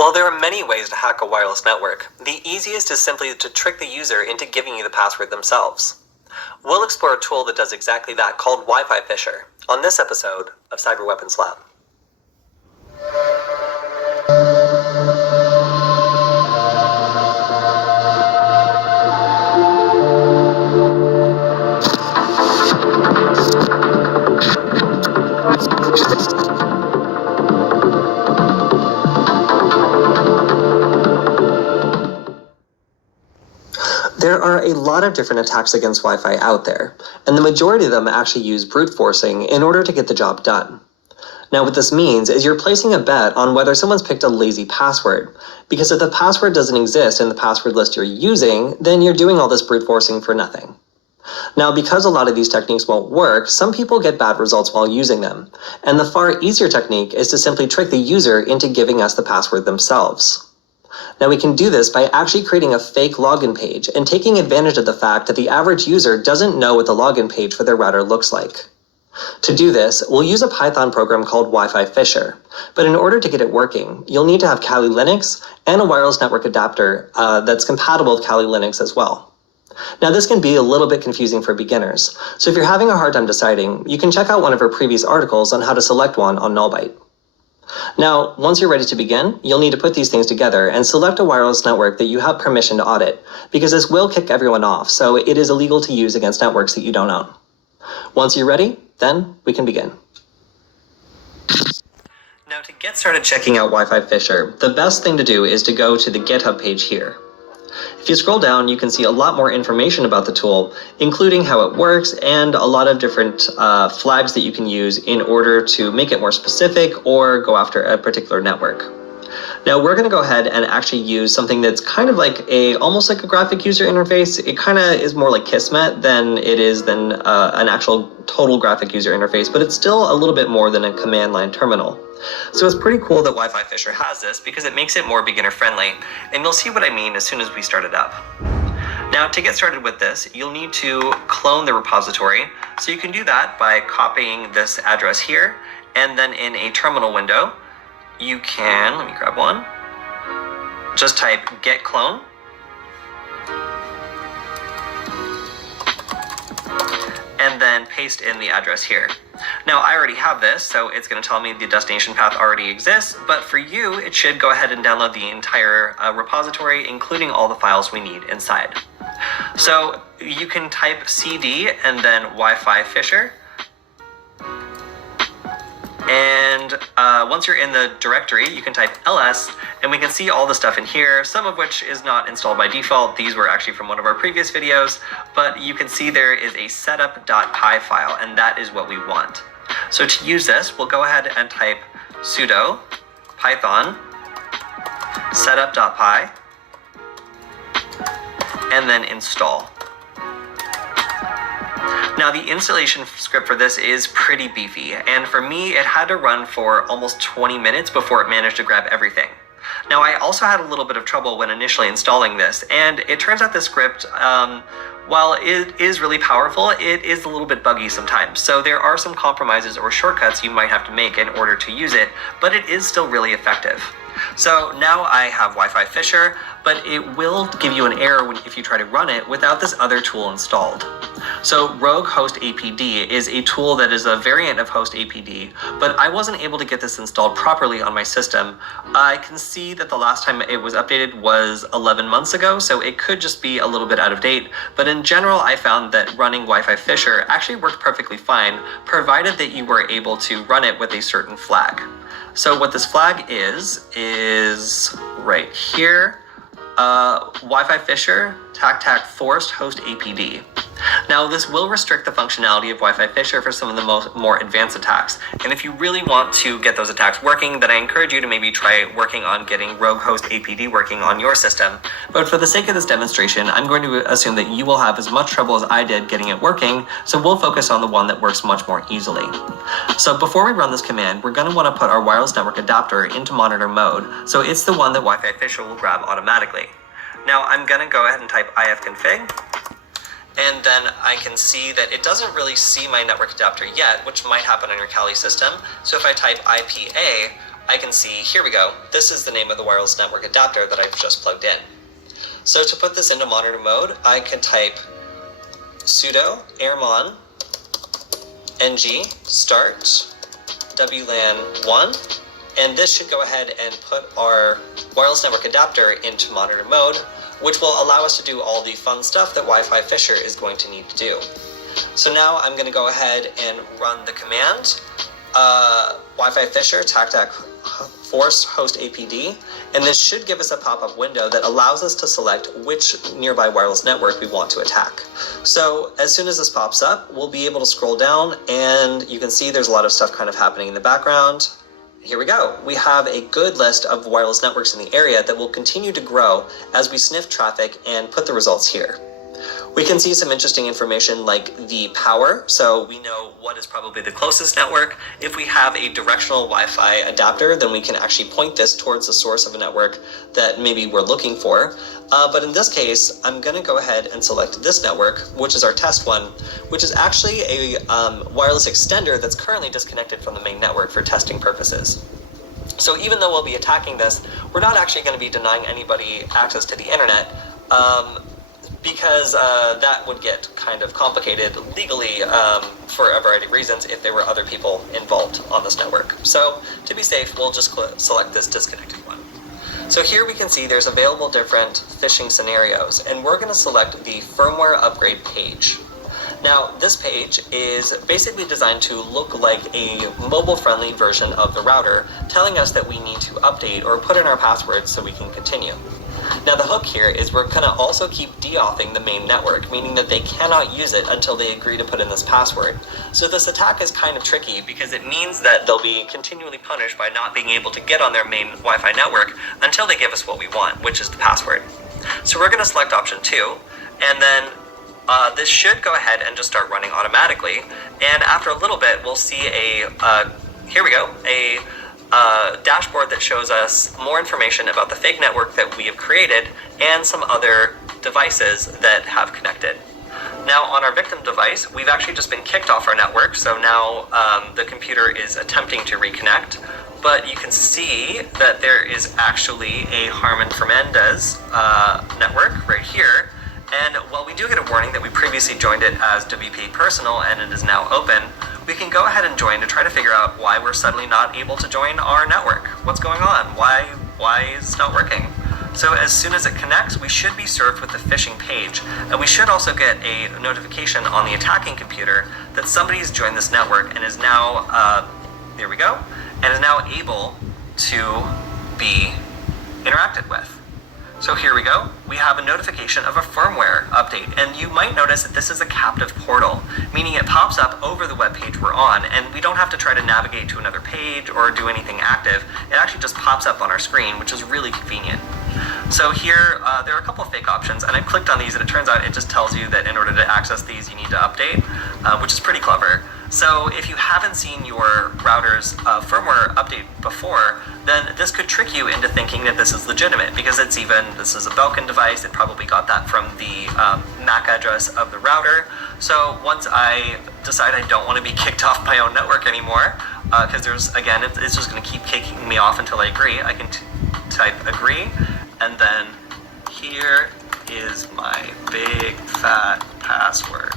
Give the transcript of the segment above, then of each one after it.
While there are many ways to hack a wireless network, the easiest is simply to trick the user into giving you the password themselves. We'll explore a tool that does exactly that called Wi-Fi Fisher on this episode of Cyber Weapons Lab. There are a lot of different attacks against Wi-Fi out there, and the majority of them actually use brute forcing in order to get the job done. Now what this means is you're placing a bet on whether someone's picked a lazy password, because if the password doesn't exist in the password list you're using, then you're doing all this brute forcing for nothing. Now, because a lot of these techniques won't work, some people get bad results while using them, and the far easier technique is to simply trick the user into giving us the password themselves. Now we can do this by actually creating a fake login page and taking advantage of the fact that the average user doesn't know what the login page for their router looks like. To do this, we'll use a Python program called Wi-Fi Fisher, but in order to get it working, you'll need to have Kali Linux and a wireless network adapter that's compatible with Kali Linux as well. Now this can be a little bit confusing for beginners, so if you're having a hard time deciding, you can check out one of our previous articles on how to select one on Nullbyte. Now, once you're ready to begin, you'll need to put these things together and select a wireless network that you have permission to audit, because this will kick everyone off, so it is illegal to use against networks that you don't own. Once you're ready, then we can begin. Now, to get started checking out Wi-Fi Fisher, the best thing to do is to go to the GitHub page here. If you scroll down, you can see a lot more information about the tool, including how it works and a lot of different flags that you can use in order to make it more specific or go after a particular network. Now we're going to go ahead and actually use something that's kind of like almost like a graphic user interface. It kind of is more like Kismet than it is an actual total graphic user interface, but it's still a little bit more than a command line terminal. So it's pretty cool that Wi-Fi Fisher has this because it makes it more beginner friendly, and you'll see what I mean as soon as we start it up. Now to get started with this, you'll need to clone the repository. So you can do that by copying this address here, and then in a terminal window, you can, let me grab one, just type git clone, and then paste in the address here. Now I already have this, so it's going to tell me the destination path already exists, but for you, it should go ahead and download the entire repository, including all the files we need inside. So you can type cd and then Wi-Fi Fisher, and once you're in the directory, you can type ls, and we can see all the stuff in here, some of which is not installed by default. These were actually from one of our previous videos, but you can see there is a setup.py file, and that is what we want. So to use this, we'll go ahead and type sudo python setup.py, and then install. Now the installation script for this is pretty beefy, and for me it had to run for almost 20 minutes before it managed to grab everything. Now I also had a little bit of trouble when initially installing this, and it turns out the script, while it is really powerful, it is a little bit buggy sometimes. So there are some compromises or shortcuts you might have to make in order to use it, but it is still really effective. So now I have Wi-Fi Fisher, but it will give you an error if you try to run it without this other tool installed. So Rogue Host APD is a tool that is a variant of Host APD, but I wasn't able to get this installed properly on my system. I can see that the last time it was updated was 11 months ago, so it could just be a little bit out of date, but in general I found that running Wi-Fi Fisher actually worked perfectly fine, provided that you were able to run it with a certain flag. So what this flag is right here, Wi-Fi Fisher tac forced host APD. Now this will restrict the functionality of Wi-Fi Fisher for some of the more advanced attacks, and if you really want to get those attacks working, then I encourage you to maybe try working on getting Rogue Host APD working on your system. But for the sake of this demonstration, I'm going to assume that you will have as much trouble as I did getting it working, so we'll focus on the one that works much more easily. So before we run this command, we're going to want to put our wireless network adapter into monitor mode, so it's the one that Wi-Fi Fisher will grab automatically. Now I'm going to go ahead and type ifconfig, and then I can see that it doesn't really see my network adapter yet, which might happen on your Kali system. So if I type IPA, I can see, here we go, this is the name of the wireless network adapter that I've just plugged in. So to put this into monitor mode, I can type sudo airmon ng start WLAN1, and this should go ahead and put our wireless network adapter into monitor mode, which will allow us to do all the fun stuff that Wi-Fi Fisher is going to need to do. So now I'm going to go ahead and run the command Wi-Fi Fisher tac force host APD, and this should give us a pop-up window that allows us to select which nearby wireless network we want to attack. So as soon as this pops up, we'll be able to scroll down, and you can see there's a lot of stuff kind of happening in the background. Here we go. We have a good list of wireless networks in the area that will continue to grow as we sniff traffic and put the results here. We can see some interesting information like the power, so we know what is probably the closest network. If we have a directional Wi-Fi adapter, then we can actually point this towards the source of a network that maybe we're looking for. But in this case, I'm going to go ahead and select this network, which is our test one, which is actually a wireless extender that's currently disconnected from the main network for testing purposes. So even though we'll be attacking this, we're not actually going to be denying anybody access to the internet, because that would get kind of complicated legally for a variety of reasons if there were other people involved on this network. So to be safe, we'll just select this disconnected one. So here we can see there's available different phishing scenarios, and we're going to select the firmware upgrade page. Now, this page is basically designed to look like a mobile-friendly version of the router, telling us that we need to update or put in our passwords so we can continue. Now the hook here is we're going to also keep de-authing the main network, meaning that they cannot use it until they agree to put in this password. So this attack is kind of tricky because it means that they'll be continually punished by not being able to get on their main Wi-Fi network until they give us what we want, which is the password. So we're going to select option 2, and then this should go ahead and just start running automatically. And after a little bit, we'll see here we go, a dashboard that shows us more information about the fake network that we have created and some other devices that have connected. Now on our victim device, we've actually just been kicked off our network, so now the computer is attempting to reconnect, but you can see that there is actually a Harman Fernandez network right here. And while we do get a warning that we previously joined it as WP Personal and it is now open, we can go ahead and join to try to figure out why we're suddenly not able to join our network. What's going on? Why is it not working? So as soon as it connects, we should be served with the phishing page, and we should also get a notification on the attacking computer that somebody's joined this network and is now, there we go, and is now able to be interacted with. So here we go, we have a notification of a firmware update, and you might notice that this is a captive portal, meaning it pops up over the web page we're on, and we don't have to try to navigate to another page or do anything active. It actually just pops up on our screen, which is really convenient. So here, there are a couple of fake options, and I clicked on these, and it turns out it just tells you that in order to access these, you need to update, which is pretty clever. So if you haven't seen your router's firmware update before, then this could trick you into thinking that this is legitimate, because this is a Belkin device. It probably got that from the MAC address of the router. So once I decide I don't want to be kicked off my own network anymore, because it's just going to keep kicking me off until I agree, I can type agree, and then here is my big fat password.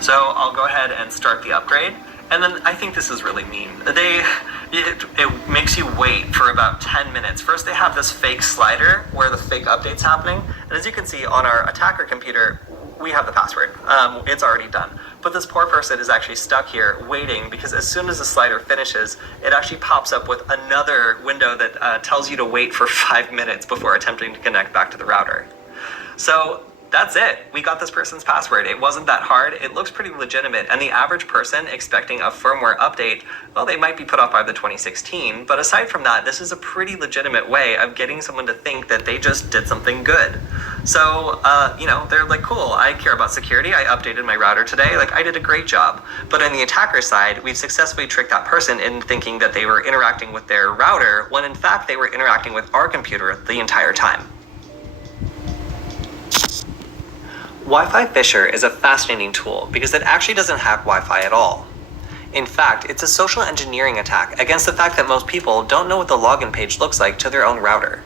So I'll go ahead and start the upgrade, and then I think this is really mean. It makes you wait for about 10 minutes. First they have this fake slider where the fake update's happening, and as you can see on our attacker computer, we have the password. It's already done. But this poor person is actually stuck here waiting, because as soon as the slider finishes, it actually pops up with another window that tells you to wait for 5 minutes before attempting to connect back to the router. So that's it. We got this person's password. It wasn't that hard. It looks pretty legitimate. And the average person expecting a firmware update, well, they might be put off by the 2016. But aside from that, this is a pretty legitimate way of getting someone to think that they just did something good. So, they're like, cool, I care about security. I updated my router today. Like, I did a great job. But on the attacker side, we've successfully tricked that person in thinking that they were interacting with their router, when in fact they were interacting with our computer the entire time. Wi-Fi Fisher is a fascinating tool because it actually doesn't hack Wi-Fi at all. In fact, it's a social engineering attack against the fact that most people don't know what the login page looks like to their own router.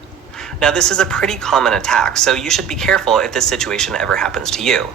Now, this is a pretty common attack, so you should be careful if this situation ever happens to you.